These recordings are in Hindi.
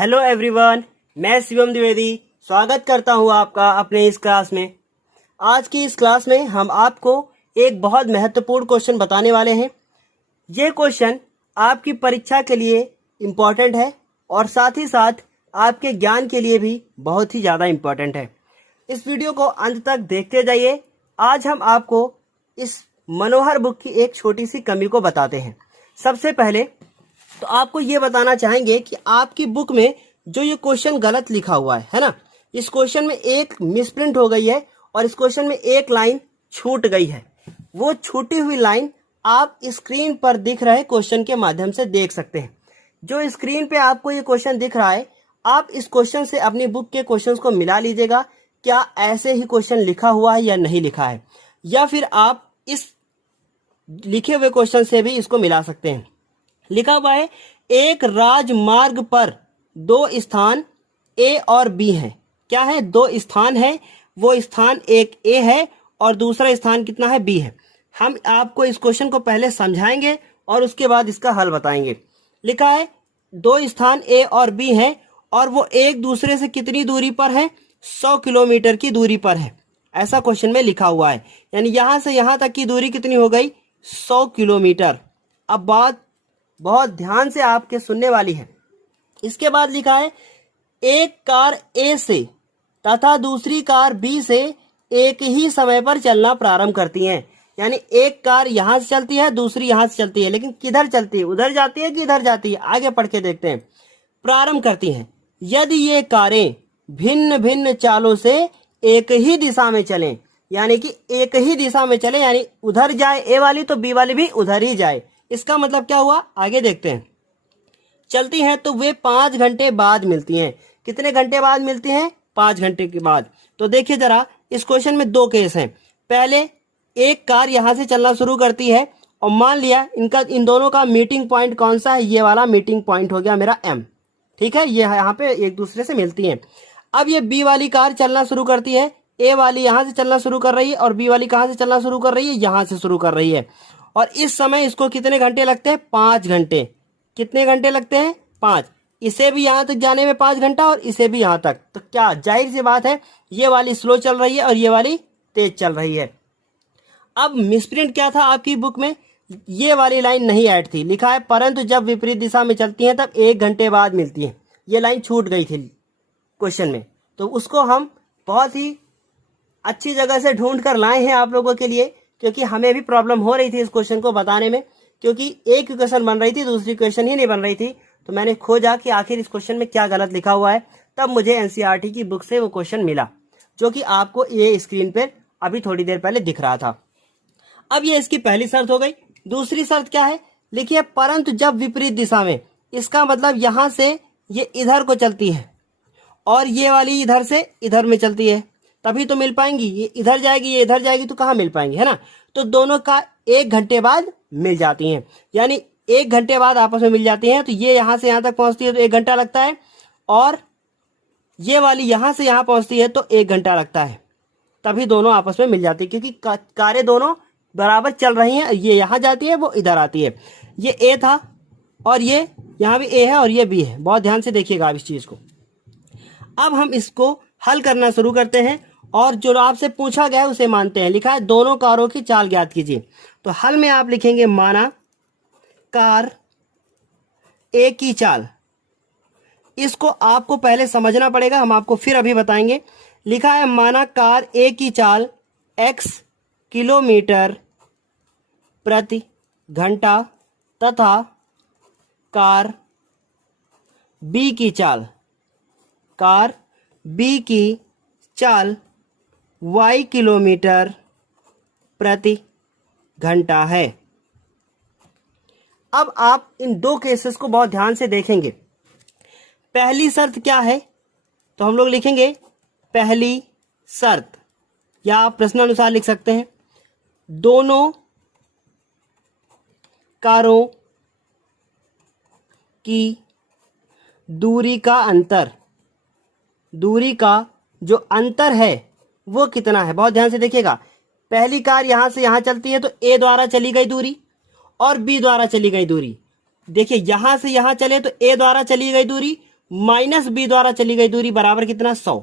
हेलो एवरीवन, मैं शिवम द्विवेदी स्वागत करता हूं आपका अपने इस क्लास में। आज की इस क्लास में हम आपको एक बहुत महत्वपूर्ण क्वेश्चन बताने वाले हैं। ये क्वेश्चन आपकी परीक्षा के लिए इम्पॉर्टेंट है और साथ ही साथ आपके ज्ञान के लिए भी बहुत ही ज़्यादा इम्पॉर्टेंट है। इस वीडियो को अंत तक देखते जाइए। आज हम आपको इस मनोहर बुक की एक छोटी सी कमी को बताते हैं। सबसे पहले तो आपको ये बताना चाहेंगे कि आपकी बुक में जो ये क्वेश्चन गलत लिखा हुआ है ना, इस क्वेश्चन में एक मिसप्रिंट हो गई है और इस क्वेश्चन में एक लाइन छूट गई है। वो छूटी हुई लाइन आप स्क्रीन पर दिख रहे क्वेश्चन के माध्यम से देख सकते हैं। जो स्क्रीन पे आपको ये क्वेश्चन दिख रहा है, आप इस क्वेश्चन से अपनी बुक के क्वेश्चंस को मिला लीजिएगा। क्या ऐसे ही क्वेश्चन लिखा हुआ है या नहीं लिखा है, या फिर आप इस लिखे हुए क्वेश्चन से भी इसको मिला सकते हैं। लिखा हुआ है, एक राजमार्ग पर दो स्थान ए और बी हैं। क्या है? दो स्थान है। वो स्थान एक ए है और दूसरा स्थान कितना है? बी है। हम आपको इस क्वेश्चन को पहले समझाएंगे और उसके बाद इसका हल बताएंगे। लिखा है, दो स्थान ए और बी हैं और वो एक दूसरे से कितनी दूरी पर है? 100 किलोमीटर की दूरी पर है। ऐसा क्वेश्चन में लिखा हुआ है। यानी यहां से यहां तक की दूरी कितनी हो गई? 100 किलोमीटर। अब बात बहुत ध्यान से आपके सुनने वाली है। इसके बाद लिखा है, एक कार ए से तथा दूसरी कार बी से एक ही समय पर चलना प्रारंभ करती हैं। यानी एक कार यहां से चलती है, दूसरी यहां से चलती है, लेकिन किधर चलती है? उधर जाती है कि इधर जाती है? आगे पढ़ के देखते हैं। प्रारंभ करती हैं। यदि ये कारें भिन्न भिन्न चालों से एक ही दिशा में चलें, यानी कि एक ही दिशा में चले, यानी उधर जाए ए वाली तो बी वाली भी उधर ही जाए। इसका मतलब क्या हुआ? आगे देखते हैं। चलती हैं तो वे 5 घंटे बाद मिलती हैं। कितने घंटे बाद मिलती हैं? 5 घंटे के बाद। तो देखिए जरा, इस क्वेश्चन में दो केस हैं। पहले एक कार यहां से चलना शुरू करती है और मान लिया इन दोनों का मीटिंग पॉइंट कौन सा है? ये वाला मीटिंग पॉइंट हो गया मेरा एम। ठीक है, ये यहाँ पे एक दूसरे से मिलती हैं। अब ये बी वाली कार चलना शुरू करती है। ए वाली यहां से चलना शुरू कर रही है और बी वाली कहां से चलना शुरू कर रही है? यहां से शुरू कर रही है। और इस समय इसको कितने घंटे लगते हैं? 5 घंटे। कितने घंटे लगते हैं? 5। इसे भी यहां तक जाने में 5 घंटा और इसे भी यहां तक। तो क्या जाहिर सी बात है, ये वाली स्लो चल रही है और ये वाली तेज चल रही है। अब मिसप्रिंट क्या था आपकी बुक में? ये वाली लाइन नहीं ऐड थी। लिखा है, परंतु जब विपरीत दिशा में चलती हैं तब 1 घंटे बाद मिलती है। ये लाइन छूट गई थी क्वेश्चन में, तो उसको हम बहुत ही अच्छी जगह से ढूंढ कर लाए हैं आप लोगों के लिए, क्योंकि हमें भी प्रॉब्लम हो रही थी इस क्वेश्चन को बताने में, क्योंकि एक क्वेश्चन बन रही थी, दूसरी क्वेश्चन ही नहीं बन रही थी। तो मैंने खोजा कि आखिर इस क्वेश्चन में क्या गलत लिखा हुआ है। तब मुझे एनसीईआरटी की बुक से वो क्वेश्चन मिला, जो कि आपको ये स्क्रीन पर अभी थोड़ी देर पहले दिख रहा था। अब ये इसकी पहली शर्त हो गई। दूसरी शर्त क्या है? लिखिए, परंतु जब विपरीत दिशा में। इसका मतलब यहां से ये इधर को चलती है और ये वाली इधर से इधर में चलती है, तभी तो मिल पाएंगी। ये इधर जाएगी, ये इधर जाएगी, तो कहाँ मिल पाएंगी, है ना? तो दोनों का 1 घंटे बाद मिल जाती हैं। यानी 1 घंटे बाद आपस में मिल जाती हैं। तो ये यहां से यहां तक पहुंचती है तो 1 घंटा लगता है, और ये वाली यहां से यहां पहुंचती है तो 1 घंटा लगता है। तभी दोनों आपस में मिल जाती है, क्योंकि कारें दोनों बराबर चल रही हैं। ये यहां जाती है, वो इधर आती है। ये ए था और ये यहां भी ए है और ये बी है। बहुत ध्यान से देखिएगा आप इस चीज को। अब हम इसको हल करना शुरू करते हैं और जो आपसे पूछा गया है उसे मानते हैं। लिखा है, दोनों कारों की चाल ज्ञात कीजिए। तो हल में आप लिखेंगे, माना कार ए की चाल। इसको आपको पहले समझना पड़ेगा, हम आपको फिर अभी बताएंगे। लिखा है, माना कार ए की चाल x किलोमीटर प्रति घंटा तथा कार बी की चाल चाल y किलोमीटर प्रति घंटा है। अब आप इन दो केसेस को बहुत ध्यान से देखेंगे। पहली शर्त क्या है? तो हम लोग लिखेंगे पहली शर्त, या आप प्रश्नानुसार लिख सकते हैं, दोनों कारों की दूरी का अंतर, दूरी का जो अंतर है वो कितना है? बहुत ध्यान से देखिएगा। पहली कार यहां से यहां चलती है तो ए द्वारा चली गई दूरी और बी द्वारा चली गई दूरी। देखिए, यहां से यहां चले तो ए द्वारा चली गई दूरी माइनस बी द्वारा चली गई दूरी बराबर कितना 100।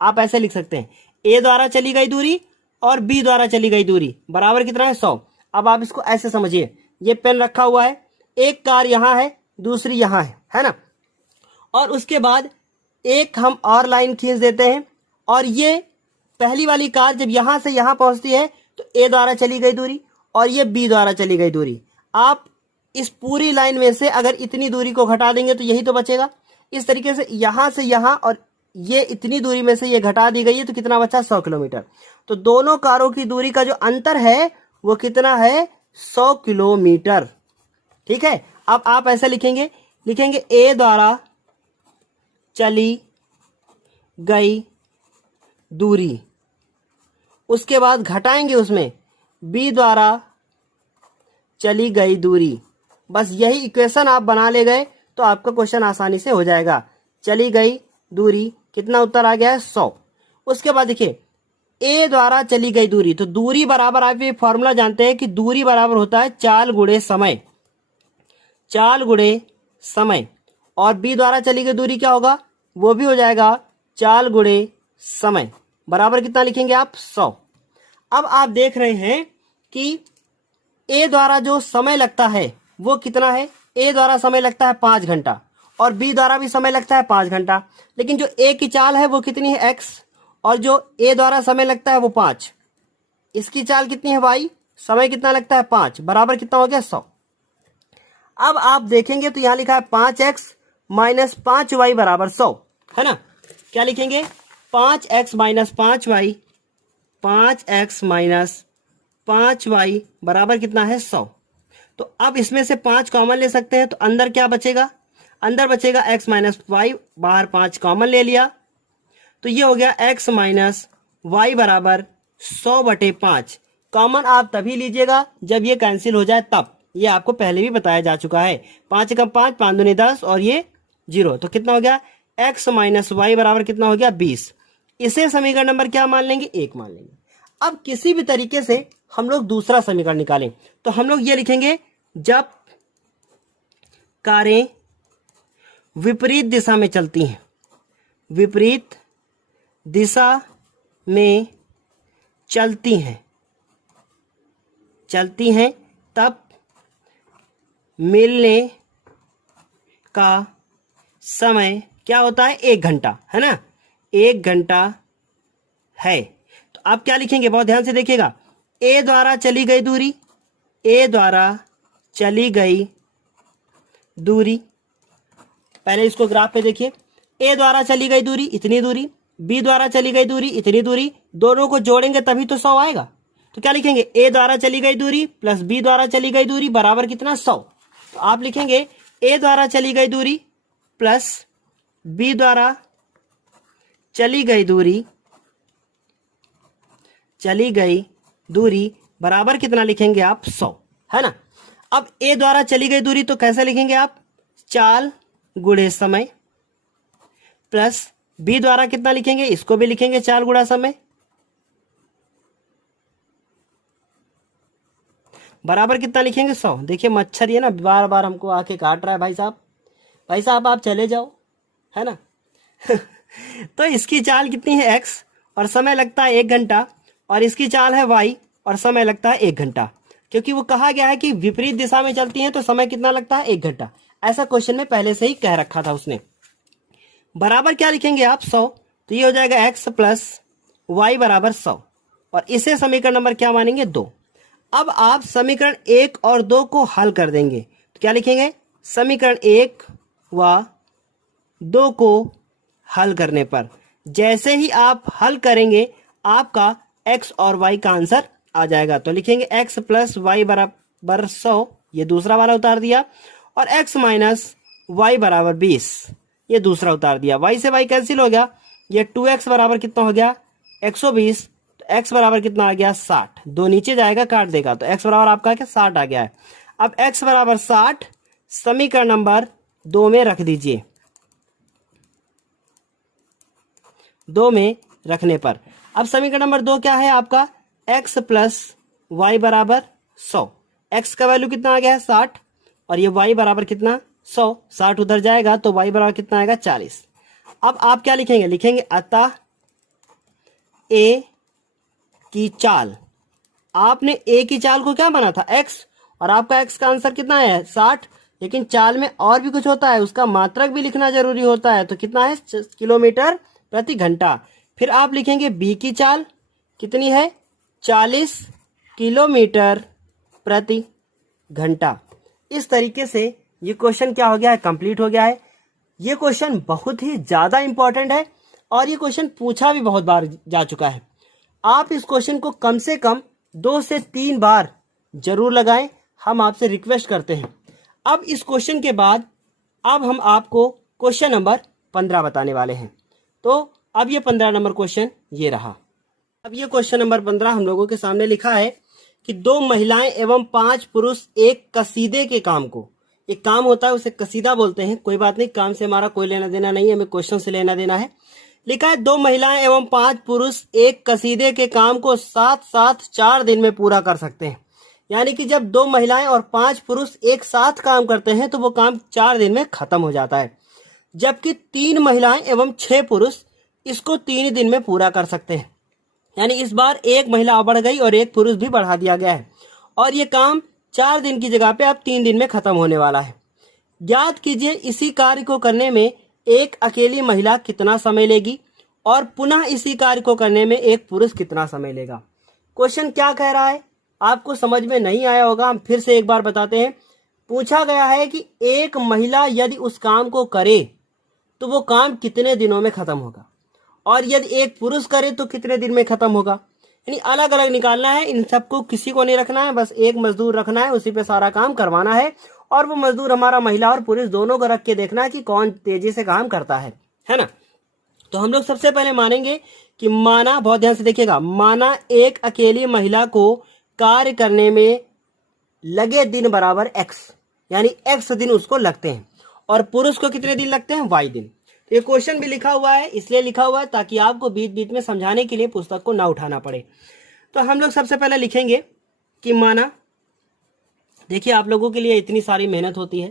आप ऐसे लिख सकते हैं, ए द्वारा चली गई दूरी और बी द्वारा चली गई दूरी बराबर कितना है 100। अब आप इसको ऐसे समझिए, ये पेन रखा हुआ है, एक कार यहां है दूसरी यहां है ना, और उसके बाद एक हम और लाइन खींच देते हैं, और ये पहली वाली कार जब यहां से यहां पहुंचती है तो ए द्वारा चली गई दूरी और ये बी द्वारा चली गई दूरी। आप इस पूरी लाइन में से अगर इतनी दूरी को घटा देंगे तो यही तो बचेगा। इस तरीके से यहां और ये इतनी दूरी में से ये घटा दी गई है तो कितना बचा 100 किलोमीटर। तो दोनों कारों की दूरी का जो अंतर है वो कितना है 100 किलोमीटर। ठीक है, अब आप ऐसे लिखेंगे ए द्वारा चली गई दूरी, उसके बाद घटाएंगे उसमें बी द्वारा चली गई दूरी। बस यही इक्वेशन आप बना ले गए तो आपका क्वेश्चन आसानी से हो जाएगा। चली गई दूरी कितना उत्तर आ गया है 100। उसके बाद देखिए ए द्वारा चली गई दूरी, तो दूरी बराबर आप ये फॉर्मूला जानते हैं कि दूरी बराबर होता है चाल गुणे समय, चाल गुणे समय। और बी द्वारा चली गई दूरी क्या होगा, वो भी हो जाएगा चाल गुणे समय, बराबर कितना लिखेंगे आप 100। अब आप देख रहे हैं कि ए द्वारा जो समय लगता है वो कितना है, ए द्वारा समय लगता है 5 घंटा और बी द्वारा भी समय लगता है 5 घंटा, लेकिन जो ए की चाल है वो कितनी है x, और जो ए द्वारा समय लगता है वो 5, इसकी चाल कितनी है y, समय कितना लगता है 5, बराबर कितना हो गया 100। अब आप देखेंगे तो यहां लिखा है 5x माइनस 5y बराबर 100, है ना। क्या लिखेंगे 5x minus 5y, 5x minus 5y बराबर कितना है 100। तो अब इसमें से 5 कॉमन ले सकते हैं, तो अंदर क्या बचेगा, अंदर बचेगा x माइनस वाई, बाहर 5 कॉमन ले लिया तो ये हो गया x माइनस वाई बराबर 100/5। कॉमन आप तभी लीजिएगा जब ये कैंसिल हो जाए तब, ये आपको पहले भी बताया जा चुका है। 5 का 5, 5 दूनी 10 और ये 0, तो कितना हो गया x माइनस वाई बराबर कितना हो गया 20। इसे समीकरण नंबर क्या मान लेंगे 1 मान लेंगे। अब किसी भी तरीके से हम लोग दूसरा समीकरण निकालें तो हम लोग ये लिखेंगे, जब कारें विपरीत दिशा में चलती हैं, विपरीत दिशा में चलती हैं तब मिलने का समय क्या होता है 1 घंटा, है ना, 1 घंटा है। तो आप क्या लिखेंगे, बहुत ध्यान से देखिएगा, ए द्वारा चली गई दूरी, ए द्वारा चली गई दूरी, पहले इसको ग्राफ पे देखिए, ए द्वारा चली गई दूरी इतनी दूरी, बी द्वारा चली गई दूरी इतनी दूरी, दोनों को जोड़ेंगे तभी तो 100 आएगा। तो क्या लिखेंगे, ए द्वारा चली गई दूरी प्लस बी द्वारा चली गई दूरी बराबर कितना 100। तो आप लिखेंगे ए द्वारा चली गई दूरी प्लस बी द्वारा चली गई दूरी बराबर कितना लिखेंगे आप 100, है ना। अब ए द्वारा चली गई दूरी तो कैसे लिखेंगे आप, चाल गुणे समय, प्लस बी द्वारा कितना लिखेंगे, इसको भी लिखेंगे चाल गुणा समय, बराबर कितना लिखेंगे 100। देखिए मच्छर ये ना बार बार हमको आके काट रहा है, भाई साहब आप चले जाओ, है ना। तो इसकी चाल कितनी है x और समय लगता है 1 घंटा, और इसकी चाल है y और समय लगता है 1 घंटा, क्योंकि वो कहा गया है कि विपरीत दिशा में चलती हैं तो समय कितना लगता है 1 घंटा। ऐसा क्वेश्चन में पहले से ही कह रखा था उसने। बराबर क्या लिखेंगे आप 100, तो ये हो जाएगा x प्लस वाई बराबर 100, और इसे समीकरण नंबर क्या मानेंगे 2। अब आप समीकरण 1 और 2 को हल कर देंगे तो क्या लिखेंगे, समीकरण 1 व 2 को हल करने पर जैसे ही आप हल करेंगे आपका x और y का आंसर आ जाएगा। तो लिखेंगे x प्लस वाई बराबर 100, ये दूसरा वाला उतार दिया, और x माइनस वाई बराबर 20, ये दूसरा उतार दिया। y से y कैंसिल हो गया, ये 2x बराबर कितना हो गया 120, तो x बराबर कितना आ गया 60, 2 नीचे जाएगा काट देगा, तो x बराबर आपका क्या 60 आ गया है। अब x बराबर 60 समीकरण नंबर 2 में रख दीजिए। 2 में रखने पर अब समीकरण नंबर 2 क्या है आपका, x प्लस वाई बराबर 100, x का वैल्यू कितना आ गया है 60 और ये y बराबर कितना 100, 60 उधर जाएगा तो y बराबर कितना आएगा 40। अब आप क्या लिखेंगे, लिखेंगे अतः a की चाल, आपने a की चाल को क्या माना था x, और आपका x का आंसर कितना है 60, लेकिन चाल में और भी कुछ होता है, उसका मात्रक भी लिखना जरूरी होता है, तो कितना है किलोमीटर प्रति घंटा। फिर आप लिखेंगे b की चाल कितनी है 40 किलोमीटर प्रति घंटा। इस तरीके से ये क्वेश्चन क्या हो गया है, कंप्लीट हो गया है। ये क्वेश्चन बहुत ही ज़्यादा इंपॉर्टेंट है और ये क्वेश्चन पूछा भी बहुत बार जा चुका है। आप इस क्वेश्चन को कम से कम 2 से 3 बार जरूर लगाएं, हम आपसे रिक्वेस्ट करते हैं। अब इस क्वेश्चन के बाद अब हम आपको क्वेश्चन नंबर 15 बताने वाले हैं। तो अब ये 15 नंबर क्वेश्चन ये रहा। अब ये क्वेश्चन नंबर 15 हम लोगों के सामने लिखा है कि 2 महिलाएं एवं 5 पुरुष एक कसीदे के काम को, एक काम होता है उसे कसीदा बोलते हैं, कोई बात नहीं, काम से हमारा कोई लेना देना नहीं है, हमें क्वेश्चन से लेना देना है। लिखा है 2 महिलाएं एवं 5 पुरुष एक कसीदे के काम को साथ साथ 4 दिन में पूरा कर सकते हैं। यानी कि जब 2 महिलाएं और 5 पुरुष एक साथ काम करते हैं तो वो काम 4 दिन में खत्म हो जाता है, जबकि 3 महिलाएं एवं 6 पुरुष इसको 3 दिन में पूरा कर सकते हैं। यानी इस बार एक महिला बढ़ गई और एक पुरुष भी बढ़ा दिया गया है और ये काम 4 दिन की जगह पे अब 3 दिन में खत्म होने वाला है। ज्ञात कीजिए इसी कार्य को करने में एक अकेली महिला कितना समय लेगी और पुनः इसी कार्य को करने में एक पुरुष कितना समय लेगा। क्वेश्चन क्या कह रहा है आपको समझ में नहीं आया होगा, हम फिर से एक बार बताते हैं। पूछा गया है कि एक महिला यदि उस काम को करे तो वो काम कितने दिनों में खत्म होगा, और यदि एक पुरुष करे तो कितने दिन में खत्म होगा। यानी अलग अलग निकालना है, इन सबको किसी को नहीं रखना है, बस एक मजदूर रखना है, उसी पे सारा काम करवाना है और वो मजदूर हमारा महिला और पुरुष दोनों को रख के देखना है कि कौन तेजी से काम करता है ना। तो हम लोग सबसे पहले मानेंगे कि माना, बहुत ध्यान से देखिएगा, माना एक अकेली महिला को कार्य करने में लगे दिन बराबर x, यानी x दिन उसको लगते हैं, और पुरुष को कितने दिन लगते हैं y दिन। तो ये क्वेश्चन भी लिखा हुआ है, इसलिए लिखा हुआ है ताकि आपको बीच बीच में समझाने के लिए पुस्तक को ना उठाना पड़े। तो हम लोग सबसे पहले लिखेंगे कि माना, देखिए आप लोगों के लिए इतनी सारी मेहनत होती है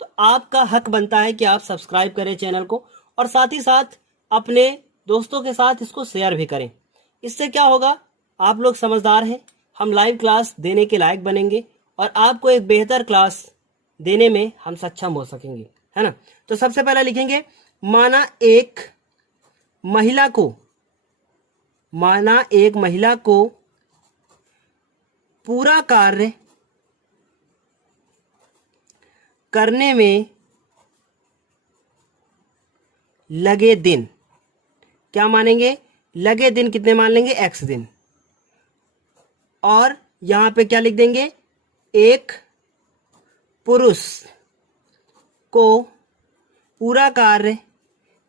तो आपका हक बनता है कि आप सब्सक्राइब करें चैनल को और साथ ही साथ अपने दोस्तों के साथ इसको शेयर भी करें। इससे क्या होगा, आप लोग समझदार हैं, हम लाइव क्लास देने के लायक बनेंगे और आपको एक बेहतर क्लास देने में हम सक्षम हो सकेंगे, है ना। तो सबसे पहले लिखेंगे माना एक महिला को पूरा कार्य करने में लगे दिन, क्या मानेंगे, लगे दिन कितने मान लेंगे x दिन, और यहां पे क्या लिख देंगे, एक पुरुष को पूरा कार्य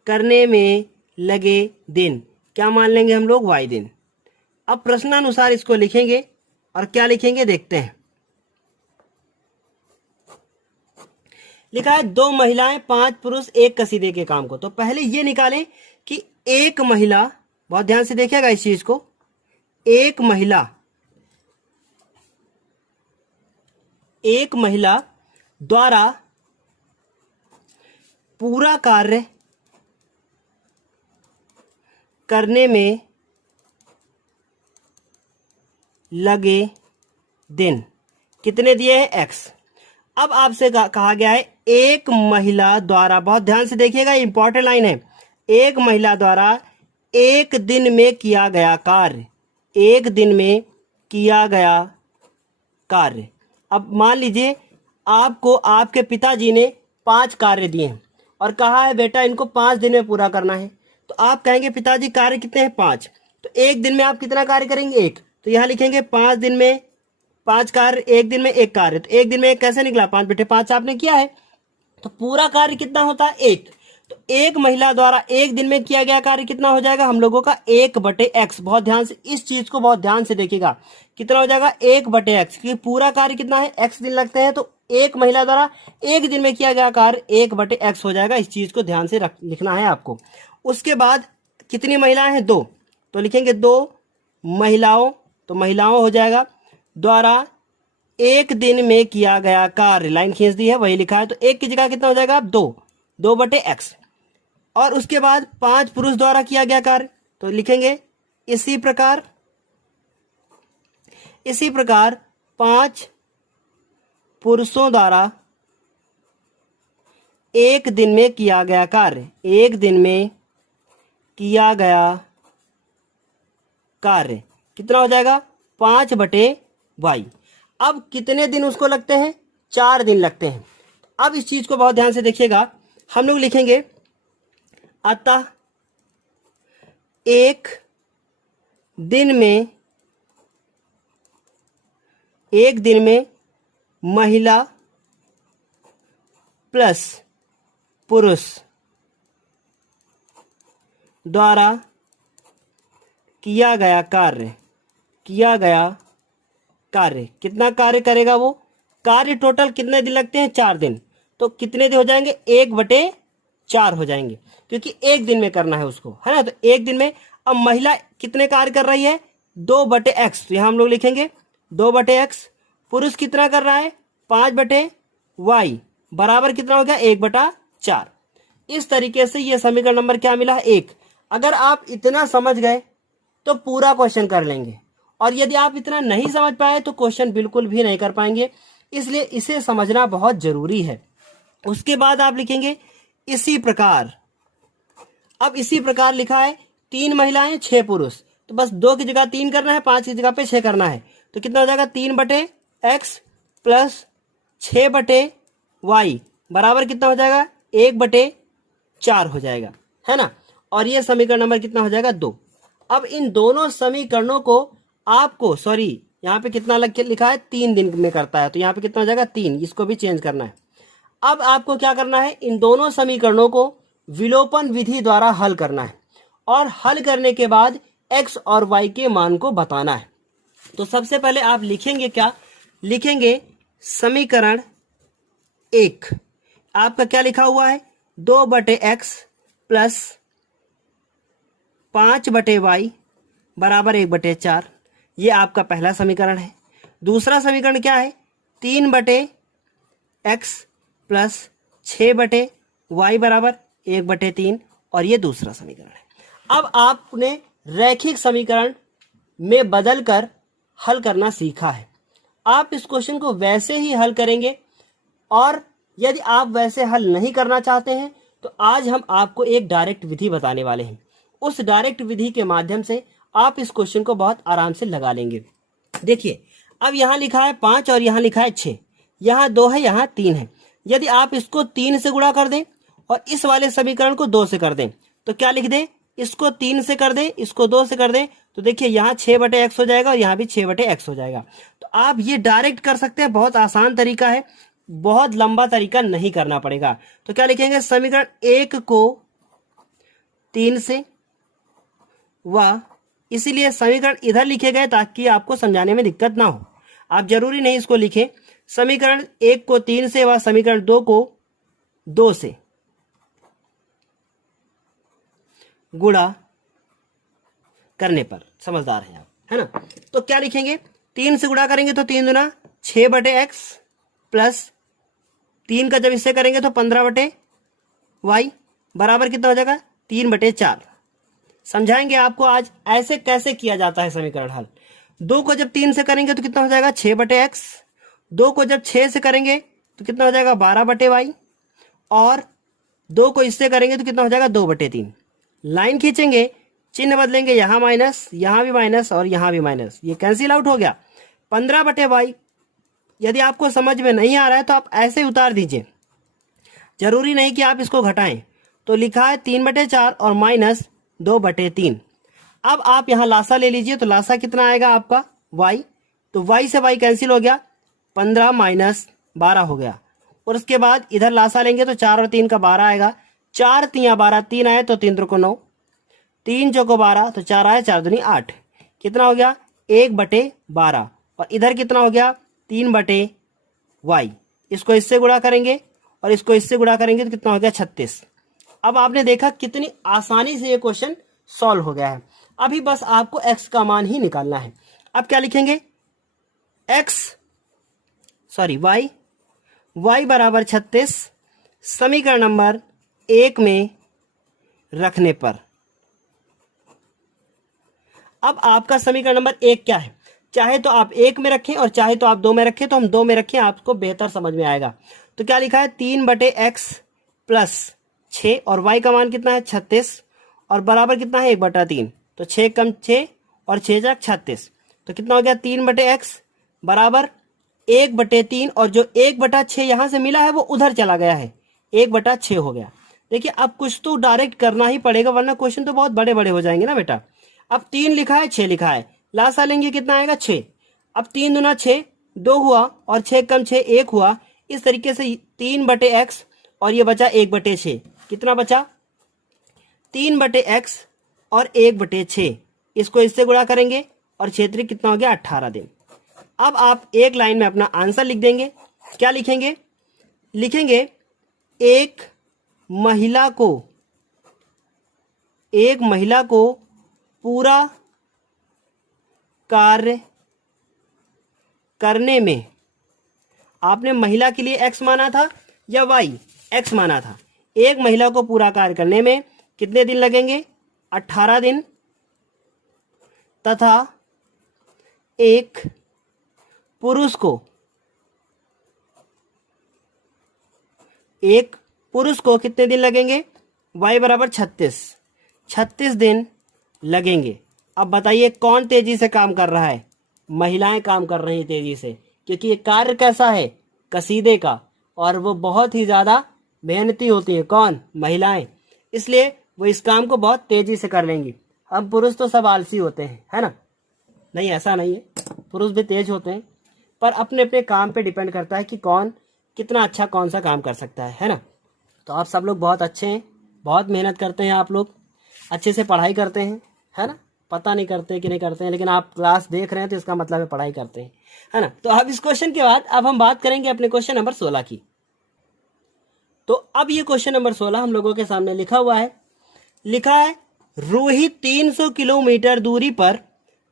करने में लगे दिन, क्या मान लेंगे हम लोग y दिन। अब प्रश्नानुसार इसको लिखेंगे और क्या लिखेंगे देखते हैं। लिखा है 2 महिलाएं 5 पुरुष एक कसीदे के काम को। तो पहले ये निकालें कि एक महिला, बहुत ध्यान से देखिएगा इस चीज को, एक महिला द्वारा पूरा कार्य करने में लगे दिन कितने दिए हैं x। अब आपसे कहा गया है एक महिला द्वारा, बहुत ध्यान से देखिएगा इंपॉर्टेंट लाइन है, एक महिला द्वारा एक दिन में किया गया कार्य, एक दिन में किया गया कार्य। अब मान लीजिए आपको आपके पिताजी ने 5 कार्य दिए हैं और कहा है बेटा इनको 5 दिन में पूरा करना है, तो आप कहेंगे पिताजी कार्य कितने हैं 5, तो एक दिन में आप कितना कार्य करेंगे 1, तो यहाँ लिखेंगे 5 दिन में 5 कार्य, एक दिन में 1 कार्य, तो एक दिन में 1 कैसे निकला, 5 बटे 5 आपने किया है, तो पूरा कार्य कितना होता है 1। तो एक महिला द्वारा एक दिन में किया गया कार्य कितना हो जाएगा हम लोगों का 1 बटे x। बहुत ध्यान से इस चीज को बहुत ध्यान से देखिएगा, कितना हो जाएगा 1 बटे x, क्योंकि पूरा कार्य कितना है x दिन लगते हैं, तो एक महिला द्वारा एक दिन में किया गया कार्य 1 बटे x हो जाएगा। इस चीज को ध्यान से लिखना है आपको। उसके बाद कितनी महिलाएं हैं 2, तो लिखेंगे 2 महिलाओं, तो महिलाओं हो जाएगा द्वारा एक दिन में किया गया कार्य, लाइन खींच दी है, वही लिखा है, तो एक की जगह कितना हो जाएगा अब 2/x। और उसके बाद 5 पुरुष द्वारा किया गया कार्य, तो लिखेंगे इसी प्रकार 5 पुरुषों द्वारा एक दिन में किया गया कार्य, एक दिन में किया गया कार्य कितना हो जाएगा 5/y। अब कितने दिन उसको लगते हैं, 4 दिन लगते हैं। अब इस चीज को बहुत ध्यान से देखिएगा, हम लोग लिखेंगे अतः एक दिन में महिला प्लस पुरुष द्वारा किया गया कार्य कितना कार्य करेगा वो, कार्य टोटल कितने दिन लगते हैं 4 दिन, तो कितने दिन हो जाएंगे 1/4 हो जाएंगे, क्योंकि एक दिन में करना है उसको, है ना। तो एक दिन में अब महिला कितने कार्य कर रही है 2/x, तो यहां हम लोग लिखेंगे 2/x। पुरुष कितना कर रहा है 5/y, बराबर कितना हो गया 1/4। इस तरीके से ये समीकरण नंबर क्या मिला 1। अगर आप इतना समझ गए तो पूरा क्वेश्चन कर लेंगे, और यदि आप इतना नहीं समझ पाए तो क्वेश्चन बिल्कुल भी नहीं कर पाएंगे, इसलिए इसे समझना बहुत जरूरी है। उसके बाद आप लिखेंगे इसी प्रकार। अब इसी प्रकार लिखा है 3 महिलाएं 6 पुरुष, तो बस 2 की जगह 3 करना है, 5 की जगह पे 6 करना है, तो कितना हो जाएगा 3/x प्लस 6/y बराबर कितना हो जाएगा 1/4 हो जाएगा, है ना। और ये समीकरण नंबर कितना हो जाएगा 2। अब इन दोनों समीकरणों को आपको, सॉरी यहाँ पे कितना लिखा है 3 दिन में करता है, तो यहाँ पे कितना हो जाएगा 3, इसको भी चेंज करना है। अब आपको क्या करना है, इन दोनों समीकरणों को विलोपन विधि द्वारा हल करना है, और हल करने के बाद x और y के मान को बताना है। तो सबसे पहले आप लिखेंगे क्या, लिखेंगे समीकरण 1 आपका क्या लिखा हुआ है 2/x प्लस 5/y बराबर 1/4, ये आपका पहला समीकरण है। दूसरा समीकरण क्या है 3/x प्लस 6/y बराबर 1/3, और ये दूसरा समीकरण है। अब आपने रैखिक समीकरण में बदलकर हल करना सीखा है। आप इस क्वेश्चन को वैसे ही हल करेंगे, और यदि आप वैसे हल नहीं करना चाहते हैं तो आज हम आपको एक डायरेक्ट विधि बताने वाले हैं। उस डायरेक्ट विधि के माध्यम से आप इस क्वेश्चन को बहुत आराम से लगा लेंगे। देखिए अब यहाँ लिखा है 5 और यहाँ लिखा है 6, यहाँ 2 है, यहाँ 3 है। यदि आप इसको 3 से गुणा कर दें और इस वाले समीकरण को 2 से कर दें, तो क्या लिख दें, इसको 3 से कर दें, इसको 2 से कर दें, तो देखिए यहाँ 6/x हो जाएगा और यहाँ भी 6/x हो जाएगा। तो आप ये डायरेक्ट कर सकते हैं, बहुत आसान तरीका है, बहुत लंबा तरीका नहीं करना पड़ेगा। तो क्या लिखेंगे, समीकरण 1 को 3 से, व इसीलिए समीकरण इधर लिखे गए ताकि आपको समझाने में दिक्कत ना हो। आप जरूरी नहीं इसको लिखें, समीकरण 1 को 3 से व समीकरण 2 को 2 से गुणा करने पर समझदार हैं आप, है ना। तो क्या लिखेंगे, 3 से गुणा करेंगे तो 3 दूना 6/x प्लस 3 का जब इससे करेंगे तो 15/y बराबर कितना हो जाएगा 3/4। समझाएंगे आपको आज ऐसे कैसे किया जाता है समीकरण हल। 2 को जब 3 से करेंगे तो कितना हो जाएगा 6/x, 2 को जब 6 से करेंगे तो कितना हो जाएगा 12/y, और 2 को इससे करेंगे तो कितना हो जाएगा 2/3। लाइन खींचेंगे, चिन्ह बदलेंगे, यहाँ माइनस, यहाँ भी माइनस और यहाँ भी माइनस, ये कैंसिल आउट हो गया। 15/y यदि आपको समझ में नहीं आ रहा है तो आप ऐसे उतार दीजिए, जरूरी नहीं कि आप इसको घटाएं। तो लिखा है 3/4 और माइनस 2/3। अब आप यहाँ लासा ले लीजिए, तो लासा कितना आएगा आपका y, तो y से y कैंसिल हो गया, 15 माइनस 12 हो गया। और उसके बाद इधर लासा लेंगे तो 4 और 3 का 12 आएगा, 4 3 12, 3 आए तो 3 3 9, 3 चौको 12, तो 4 आए, 4 दूनी 8, कितना हो गया 1/12। और इधर कितना हो गया 3/y। इसको इससे गुणा करेंगे और इसको इससे गुणा करेंगे तो कितना हो गया 36। अब आपने देखा कितनी आसानी से ये क्वेश्चन सॉल्व हो गया है। अभी बस आपको x का मान ही निकालना है। अब क्या लिखेंगे, x y बराबर 36 समीकरण नंबर 1 में रखने पर। अब आपका समीकरण नंबर 1 क्या है? चाहे तो आप 1 में रखें और चाहे तो आप 2 में रखें, तो हम 2 में रखें, आपको बेहतर समझ में आएगा। तो क्या लिखा है? 3/x प्लस 6 और y का मान कितना है? 36 और बराबर कितना है? 1/3। तो 6 कम 6 और 6 जा 36, तो कितना हो गया? 3/x बराबर 1/3 और जो 1/6 यहां से मिला है वो उधर चला गया है, 1/6 हो गया। देखिए अब कुछ तो डायरेक्ट करना ही पड़ेगा, वरना क्वेश्चन तो बहुत बड़े बड़े हो जाएंगे ना बेटा। अब 3 लिखा है, 6 लिखा है, लासा लेंगे कितना आएगा? 6। अब 3 दूना 6, 2 हुआ और 6 कम 6 1 हुआ। इस तरीके से 3/x और ये बचा 1/6। कितना बचा? 3/x और 1/6। इसको इससे गुणा करेंगे और क्षेत्र कितना हो गया? 18 दिन। अब आप एक लाइन में अपना आंसर लिख देंगे। क्या लिखेंगे? लिखेंगे एक महिला को पूरा कार्य करने में, आपने महिला के लिए x माना था या y? x माना था। एक महिला को पूरा कार्य करने में कितने दिन लगेंगे? 18 दिन। तथा एक पुरुष को कितने दिन लगेंगे? y बराबर 36 दिन लगेंगे। अब बताइए कौन तेजी से काम कर रहा है? महिलाएं काम कर रही हैं तेजी से, क्योंकि ये कार्य कैसा है? कसीदे का, और वो बहुत ही ज्यादा मेहनती होती है। कौन? महिलाएं। इसलिए वो इस काम को बहुत तेजी से कर लेंगी। हम पुरुष तो सब आलसी होते हैं, है ना? नहीं, ऐसा नहीं है, पुरुष भी तेज होते हैं, पर अपने अपने काम पे डिपेंड करता है कि कौन कितना अच्छा कौन सा काम कर सकता है ना? तो आप सब लोग बहुत अच्छे हैं, बहुत मेहनत करते हैं, आप लोग अच्छे से पढ़ाई करते हैं, है ना? पता नहीं करते कि नहीं करते हैं, लेकिन आप क्लास देख रहे हैं तो इसका मतलब है पढ़ाई करते हैं, है ना? तो अब इस क्वेश्चन के बाद अब हम बात करेंगे अपने क्वेश्चन नंबर 16 की। तो अब ये क्वेश्चन नंबर 16 हम लोगों के सामने लिखा हुआ है। लिखा है रूही 300 किलोमीटर दूरी पर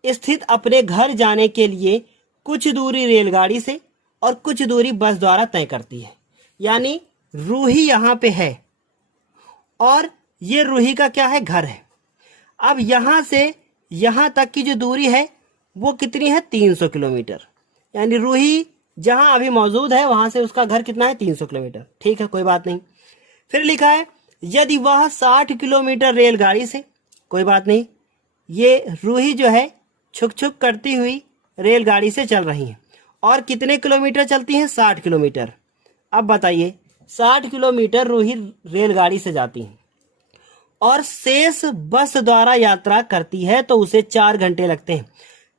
स्थित अपने घर जाने के लिए कुछ दूरी रेलगाड़ी से और कुछ दूरी बस द्वारा तय करती है। यानी रूही यहां पे है और ये रूही का क्या है? घर है। अब यहां से यहां तक की जो दूरी है वो कितनी है? 300 किलोमीटर। यानी रूही जहां अभी मौजूद है वहां से उसका घर कितना है? 300 किलोमीटर। ठीक है, कोई बात नहीं। फिर लिखा है यदि वह 60 किलोमीटर रेलगाड़ी से, कोई बात नहीं, ये रूही जो है छुक छुक करती हुई रेलगाड़ी से चल रही है और कितने किलोमीटर चलती हैं? 60 किलोमीटर। अब बताइए 60 किलोमीटर रूही रेलगाड़ी से जाती है और शेष बस द्वारा यात्रा करती है तो उसे 4 घंटे लगते हैं।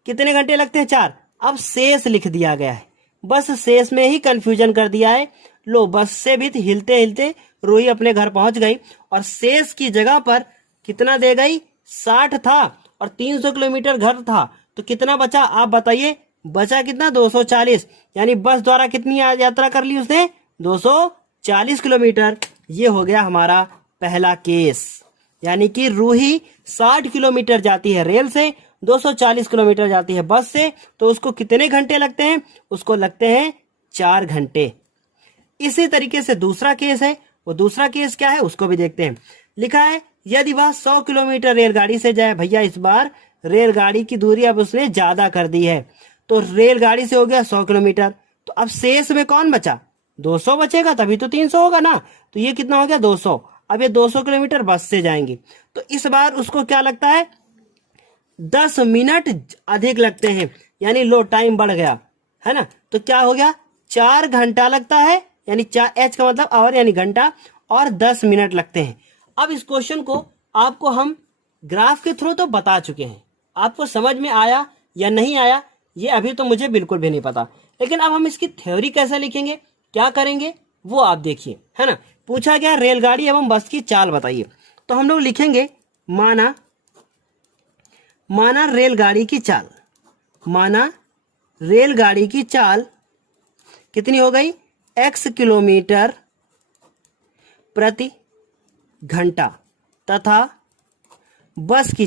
कितने घंटे लगते हैं? 4। अब शेष लिख दिया गया है, बस शेष में ही कंफ्यूजन कर दिया है। लो, बस से भी हिलते हिलते रूही अपने घर पहुंच गई और शेष की जगह पर कितना दे गई? 60 था और 300 किलोमीटर घर था, तो कितना बचा? आप बताइए, बचा कितना? 240। यानी बस द्वारा कितनी यात्रा कर ली उसने? 240 किलोमीटर। ये हो गया हमारा पहला केस। यानी कि रूही 60 किलोमीटर जाती है रेल से, 240 किलोमीटर जाती है बस से, तो उसको कितने घंटे लगते हैं? उसको लगते हैं 4 घंटे। इसी तरीके से दूसरा केस है, वो दूसरा केस क्या है उसको भी देखते हैं। लिखा है यदि वह 100 किलोमीटर रेलगाड़ी से जाए, भैया इस बार रेलगाड़ी की दूरी अब उसने ज्यादा कर दी है, तो रेलगाड़ी से हो गया 100 किलोमीटर, तो अब शेष में कौन बचा? 200 बचेगा, तभी तो 300 होगा ना। तो ये कितना हो गया? 200। अब ये 200 किलोमीटर बस से जाएंगे, तो इस बार उसको क्या लगता है? 10 मिनट अधिक लगते हैं। यानी लो, टाइम बढ़ गया, है ना? तो क्या हो गया? 4 घंटा लगता है, यानी 4 H का मतलब आवर यानी घंटा, और 10 मिनट लगते हैं। अब इस क्वेश्चन को आपको हम ग्राफ के थ्रू तो बता चुके हैं, आपको समझ में आया या नहीं आया ये अभी तो मुझे बिल्कुल भी नहीं पता, लेकिन अब हम इसकी थ्योरी कैसे लिखेंगे, क्या करेंगे, वो आप देखिए, है ना? पूछा गया रेलगाड़ी एवं बस की चाल बताइए, तो हम लोग लिखेंगे माना रेलगाड़ी की चाल। माना रेलगाड़ी की चाल कितनी हो गई? x किलोमीटर प्रति घंटा, तथा बस की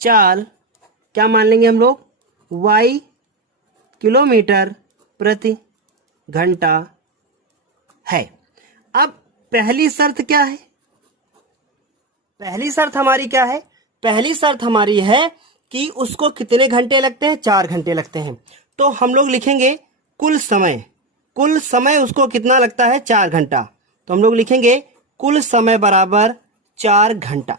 चाल क्या मान लेंगे हम लोग? y किलोमीटर प्रति घंटा है। अब पहली शर्त क्या है? पहली शर्त हमारी क्या है? पहली शर्त हमारी है कि उसको कितने घंटे लगते हैं? 4 घंटे लगते हैं। तो हम लोग लिखेंगे कुल समय, कुल समय उसको कितना लगता है? 4 घंटा। तो हम लोग लिखेंगे कुल समय बराबर 4 घंटा।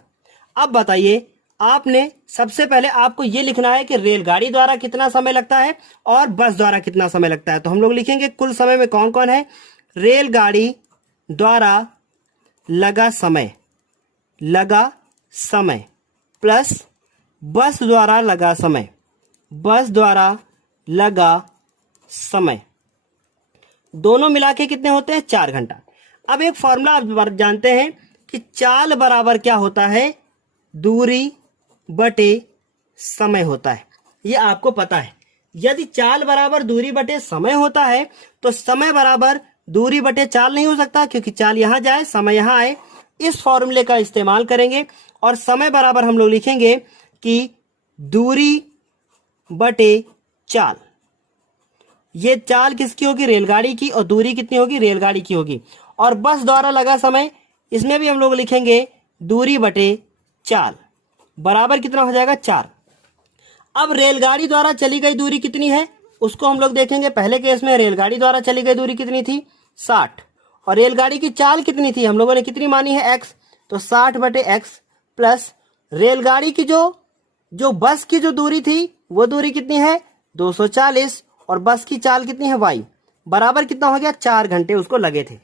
अब बताइए, आपने सबसे पहले आपको ये लिखना है कि रेलगाड़ी द्वारा कितना समय लगता है और बस द्वारा कितना समय लगता है। तो हम लोग लिखेंगे कुल समय में कौन कौन है? रेलगाड़ी द्वारा लगा समय, लगा समय प्लस बस द्वारा लगा समय, बस द्वारा लगा समय, दोनों मिला के कितने होते हैं? 4 घंटा। अब एक फॉर्मूला आप जानते हैं कि चाल बराबर क्या होता है? दूरी बटे समय होता है। ये आपको पता है। यदि चाल बराबर दूरी बटे समय होता है तो समय बराबर दूरी बटे चाल नहीं हो सकता, क्योंकि चाल यहां जाए समय यहां आए। इस फॉर्मूले का इस्तेमाल करेंगे और समय बराबर हम लोग लिखेंगे कि दूरी बटे चाल। ये चाल किसकी होगी? रेलगाड़ी की। और दूरी कितनी होगी? रेलगाड़ी की होगी। और बस द्वारा लगा समय, इसमें भी हम लोग लिखेंगे दूरी बटे चाल बराबर कितना हो जाएगा? 4। अब रेलगाड़ी द्वारा चली गई दूरी कितनी है उसको हम लोग देखेंगे। पहले केस में रेलगाड़ी द्वारा चली गई दूरी कितनी थी? 60। और रेलगाड़ी की चाल कितनी थी? हम लोगों ने कितनी मानी है? x। तो 60 बटे x प्लस रेलगाड़ी की जो बस की जो दूरी थी वो दूरी कितनी है? 240। और बस की चाल कितनी है? y बराबर कितना हो गया? 4 घंटे उसको लगे थे।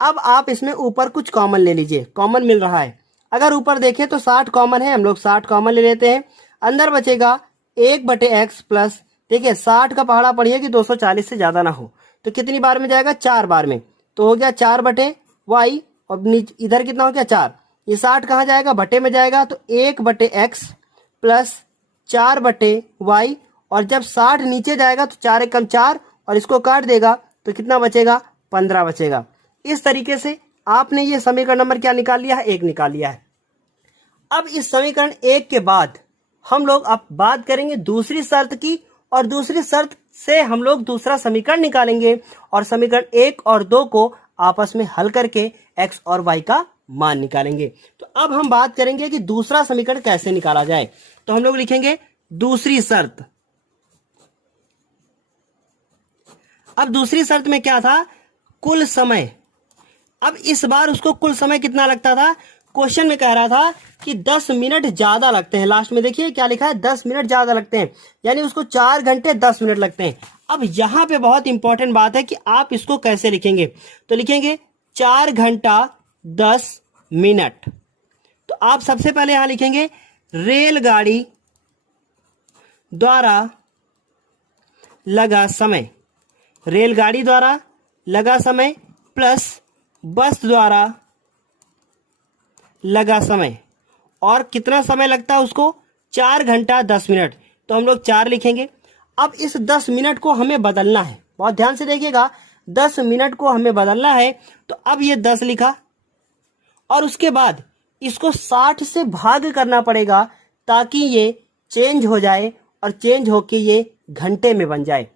अब आप इसमें ऊपर कुछ कॉमन ले लीजिए, कॉमन मिल रहा है। अगर ऊपर देखें तो 60 कॉमन है, हम लोग 60 कॉमन ले लेते हैं। अंदर बचेगा 1 बटे एक्स प्लस, देखिए 60 का पहाड़ा पढ़िए कि 240 से ज्यादा ना हो, तो कितनी बार में जाएगा? 4 बार में। तो हो गया 4 बटे वाई, और इधर कितना हो गया? 4। ये 60 कहाँ जाएगा? बटे में जाएगा। तो 1 बटे एक्स प्लस 4 बटे वाई, और जब 60 नीचे जाएगा तो 4 एकम 4, और इसको काट देगा तो कितना बचेगा? 15 बचेगा। इस तरीके से आपने ये समीकरण नंबर क्या निकाल लिया है? 1 निकाल लिया है। अब इस समीकरण 1 के बाद हम लोग अब बात करेंगे दूसरी शर्त की, और दूसरी शर्त से हम लोग दूसरा समीकरण निकालेंगे और समीकरण 1 और 2 को आपस में हल करके x और y का मान निकालेंगे। तो अब हम बात करेंगे कि दूसरा समीकरण कैसे निकाला जाए। तो हम लोग लिखेंगे दूसरी शर्त। अब दूसरी शर्त में क्या था? कुल समय। अब इस बार उसको कुल समय कितना लगता था? क्वेश्चन में कह रहा था कि 10 मिनट ज्यादा लगते हैं। लास्ट में देखिए क्या लिखा है? 10 मिनट ज्यादा लगते हैं, यानी उसको 4 घंटे 10 मिनट लगते हैं। अब यहां पे बहुत इंपॉर्टेंट बात है कि आप इसको कैसे लिखेंगे। तो लिखेंगे 4 घंटा 10 मिनट। तो आप सबसे पहले यहां लिखेंगे रेलगाड़ी द्वारा लगा समय, रेलगाड़ी द्वारा लगा समय प्लस बस द्वारा लगा समय। और कितना समय लगता है उसको? 4 घंटा 10 मिनट। तो हम लोग 4 लिखेंगे। अब इस 10 मिनट को हमें बदलना है, बहुत ध्यान से देखिएगा। 10 मिनट को हमें बदलना है। तो अब ये 10 लिखा, और उसके बाद इसको 60 से भाग करना पड़ेगा ताकि ये चेंज हो जाए, और चेंज होके ये घंटे में बन जाए।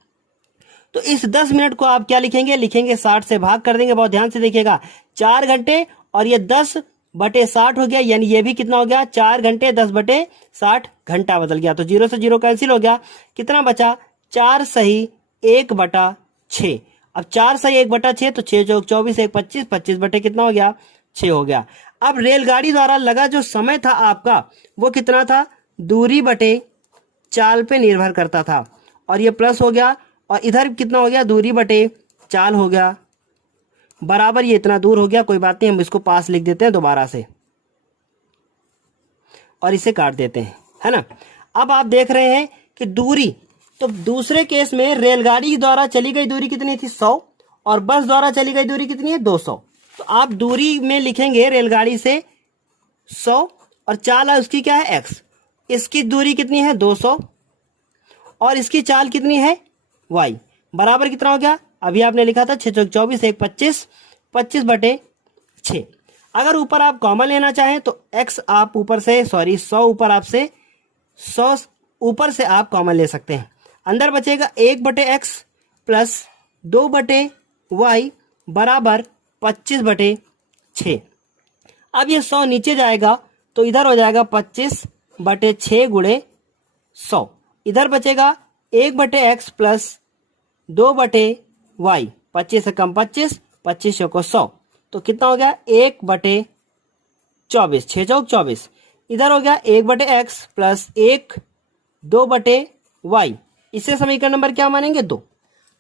तो इस 10 मिनट को आप क्या लिखेंगे? लिखेंगे 60 से भाग कर देंगे। बहुत ध्यान से देखिएगा, 4 घंटे और ये 10 बटे 60 हो गया, यानी ये भी कितना हो गया? 4 घंटे 10 बटे 60, घंटा बदल गया। तो 0 से 0 कैंसिल हो गया। कितना बचा? 4 सही 1 बटा 6। अब 4 सही 1 बटा 6, तो 6 चौक 24, 1 25, 25 बटे कितना हो गया? 6 हो गया। अब रेलगाड़ी द्वारा लगा जो समय था आपका, वो कितना था? दूरी बटे चाल पे निर्भर करता था, और ये प्लस हो गया, और इधर कितना हो गया? दूरी बटे चाल हो गया बराबर, ये इतना दूर हो गया। कोई बात नहीं, हम इसको पास लिख देते हैं दोबारा से, और इसे काट देते हैं, है ना। अब आप देख रहे हैं कि दूरी, तो दूसरे केस में रेलगाड़ी द्वारा चली गई दूरी कितनी थी? 100, और बस द्वारा चली गई दूरी कितनी है? 200। तो आप दूरी में लिखेंगे रेलगाड़ी से 100, और चाल है उसकी क्या है? x। इसकी दूरी कितनी है? 200, और इसकी चाल कितनी है? y बराबर कितना हो गया? अभी आपने लिखा था 6 चौक 24, 1 25, 25 बटे 6। अगर ऊपर आप कॉमन लेना चाहें तो x आप ऊपर से 100 ऊपर आपसे 100 ऊपर से आप कॉमन ले सकते हैं। अंदर बचेगा 1/x प्लस 2/y बराबर 25/6। अब ये 100 नीचे जाएगा तो इधर हो जाएगा 25/6 गुणे 100। इधर बचेगा 1/x प्लस 2/y, 25 से कम 25, 25 को 100, तो कितना हो गया 1/24, 6 चौक 24। इधर हो गया 1/x प्लस 2/y, इसे समीकरण नंबर क्या मानेंगे 2।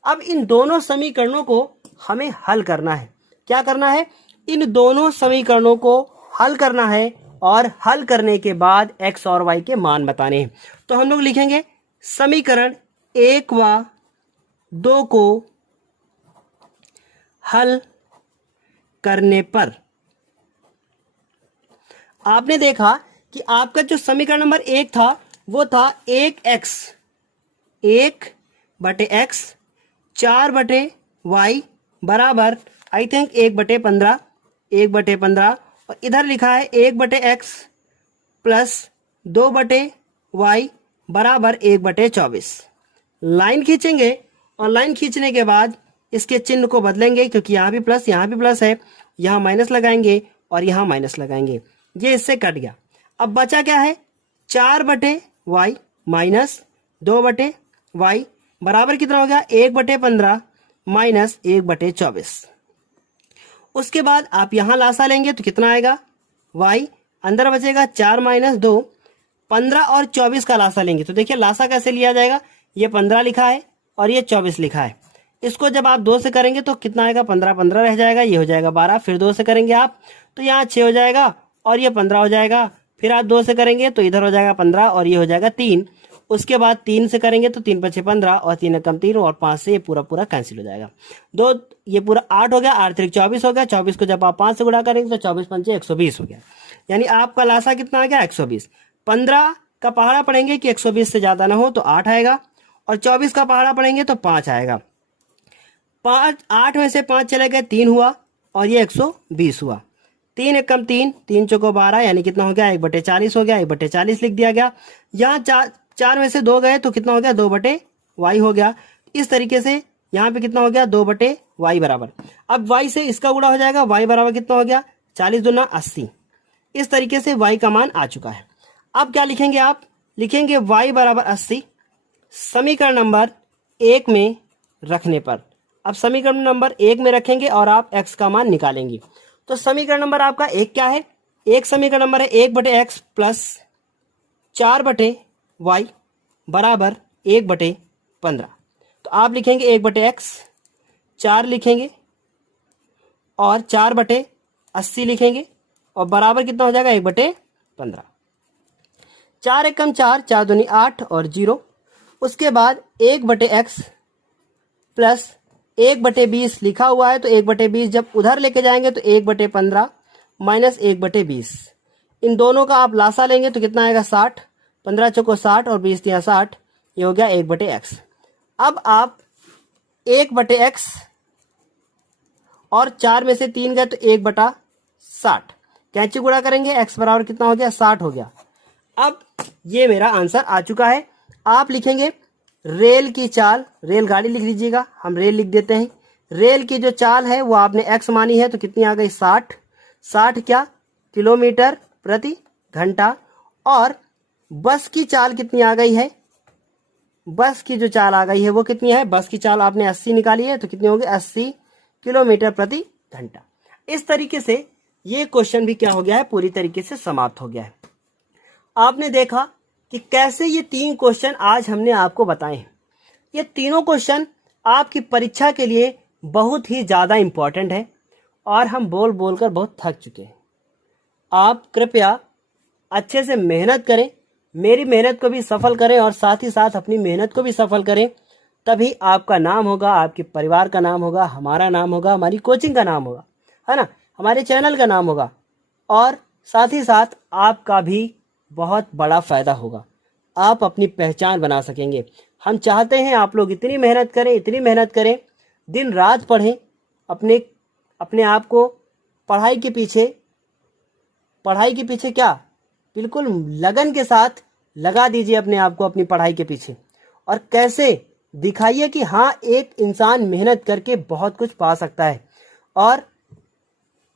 अब इन दोनों समीकरणों को हमें हल करना है। क्या करना है? इन दोनों समीकरणों को हल करना है और हल करने के बाद x और y के मान बताने हैं। तो हम लोग लिखेंगे समीकरण 1 व 2 को हल करने पर आपने देखा कि आपका जो समीकरण नंबर 1 था वो था 1x 4/y बराबर आई थिंक 1/15 और इधर लिखा है 1/x प्लस 2/y बराबर 1/24। लाइन खींचेंगे और लाइन खींचने के बाद इसके चिन्ह को बदलेंगे, क्योंकि यहाँ भी प्लस है, यहाँ माइनस लगाएंगे और यहाँ माइनस लगाएंगे, ये इससे कट गया। अब बचा क्या है? 4/y माइनस 2/y बराबर कितना हो गया 1/15 माइनस 1/24। उसके बाद आप यहां लासा लेंगे तो कितना आएगा y, अंदर बचेगा 4 माइनस 2, 15 और 24 का लासा लेंगे तो देखिए लासा कैसे लिया जाएगा, ये 15 लिखा है और ये 24 लिखा है। इसको जब आप 2 से करेंगे तो कितना आएगा 15 रह जाएगा, ये हो जाएगा 12, फिर 2 से करेंगे आप तो यहाँ 6 हो जाएगा और ये 15 हो जाएगा, फिर आप 2 से करेंगे तो इधर हो जाएगा 15 और ये हो जाएगा 3। उसके बाद 3 से करेंगे तो 3 × 6 15 और 3 कम 3 और 5 से ये पूरा कैंसिल हो जाएगा। 2 ये पूरा 8 हो गया, 8 3 24 हो गया, 24 को जब आप 5 से गुणा करेंगे तो 24 × 5 120 हो गया, यानी आपका लासा कितना आ गया 120। 15 का पहाड़ा पढ़ेंगे कि 120 से ज्यादा ना हो तो 8 आएगा और 24 का पहाड़ा पढ़ेंगे तो 5 आएगा। 8 में से 5 चले गए 3 हुआ और ये 120 हुआ। 3 कम 3, 3 चौको 12 यानी कितना हो गया 1/40 हो गया, 1/40 लिख दिया गया। यहाँ 4 में से 2 गए तो कितना हो गया 2/y हो गया। इस तरीके से यहाँ पे कितना हो गया 2/y बराबर। अब y से इसका गुणा हो जाएगा, y बराबर कितना हो गया 40 दूना 80। इस तरीके से y का मान आ चुका है। अब क्या लिखेंगे आप? लिखेंगे y बराबर 80 समीकरण नंबर 1 में रखने पर। अब समीकरण नंबर 1 में रखेंगे और आप x का मान निकालेंगे। तो समीकरण नंबर आपका 1 क्या है? एक समीकरण नंबर है 1/x प्लस 4/y बराबर 1/15। तो आप लिखेंगे 1/x 4 लिखेंगे और 4/80 लिखेंगे और बराबर कितना हो जाएगा 1/15। 4 एकम 4, 4 दूनी 8 और 0। उसके बाद 1/x प्लस 1/20 लिखा हुआ है तो 1/20 जब उधर लेके जाएंगे तो 1/15 माइनस 1/20। इन दोनों का आप लासा लेंगे तो कितना आएगा 60, 15 चौको 60 और 20 तिया 60, ये हो गया 1/x। अब आप 1/x और 4 में से 3 गए तो 1/60 कैंची गुणा करेंगे, x बराबर कितना हो गया 60 हो गया। अब ये मेरा आंसर आ चुका है। आप लिखेंगे रेल की चाल, रेलगाड़ी लिख लीजिएगा, हम रेल लिख देते हैं। रेल की जो चाल है वो आपने x मानी है तो कितनी आ गई 60, 60 क्या किलोमीटर प्रति घंटा। और बस की चाल कितनी आ गई है? बस की जो चाल आ गई है वो कितनी है? बस की चाल आपने 80 निकाली है तो कितनी होगी 80 किलोमीटर प्रति घंटा। इस तरीके से ये क्वेश्चन भी क्या हो गया है पूरी तरीके से समाप्त हो गया है। आपने देखा कि कैसे ये 3 क्वेश्चन आज हमने आपको बताए हैं। ये तीनों क्वेश्चन आपकी परीक्षा के लिए बहुत ही ज़्यादा इम्पोर्टेंट है और हम बोल बोल कर बहुत थक चुके हैं। आप कृपया अच्छे से मेहनत करें, मेरी मेहनत को भी सफल करें और साथ ही साथ अपनी मेहनत को भी सफल करें, तभी आपका नाम होगा, आपके परिवार का नाम होगा, हमारा नाम होगा, हमारी कोचिंग का नाम होगा, है ना, हमारे चैनल का नाम होगा और साथ ही साथ आपका भी बहुत बड़ा फ़ायदा होगा। आप अपनी पहचान बना सकेंगे। हम चाहते हैं आप लोग इतनी मेहनत करें, इतनी मेहनत करें, दिन रात पढ़ें, अपने आप को पढ़ाई के पीछे क्या बिल्कुल लगन के साथ लगा दीजिए अपने आप को अपनी पढ़ाई के पीछे और कैसे दिखाइए कि हाँ, एक इंसान मेहनत करके बहुत कुछ पा सकता है। और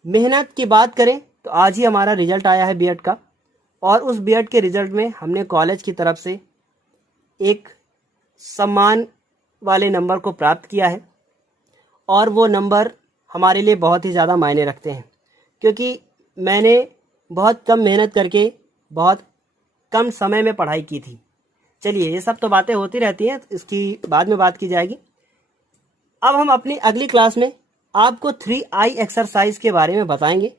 मेहनत की बात करें तो आज ही हमारा रिजल्ट आया है बीएड का, और उस बीएड के रिजल्ट में हमने कॉलेज की तरफ से एक सम्मान वाले नंबर को प्राप्त किया है। और वो नंबर हमारे लिए बहुत ही ज़्यादा मायने रखते हैं, क्योंकि मैंने बहुत कम मेहनत करके बहुत कम समय में पढ़ाई की थी। चलिए, ये सब तो बातें होती रहती हैं, इसकी बाद में बात की जाएगी। अब हम अपनी अगली क्लास में आपको 3I एक्सरसाइज के बारे में बताएंगे,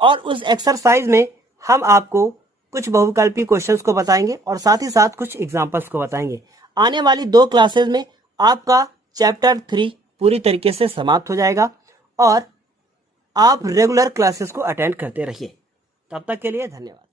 और उस एक्सरसाइज में हम आपको कुछ बहुविकल्पी क्वेश्चंस को बताएंगे और साथ ही साथ कुछ एग्जाम्पल्स को बताएंगे। आने वाली 2 क्लासेस में आपका चैप्टर 3 पूरी तरीके से समाप्त हो जाएगा, और आप रेगुलर क्लासेस को अटेंड करते रहिए। तब तक के लिए धन्यवाद।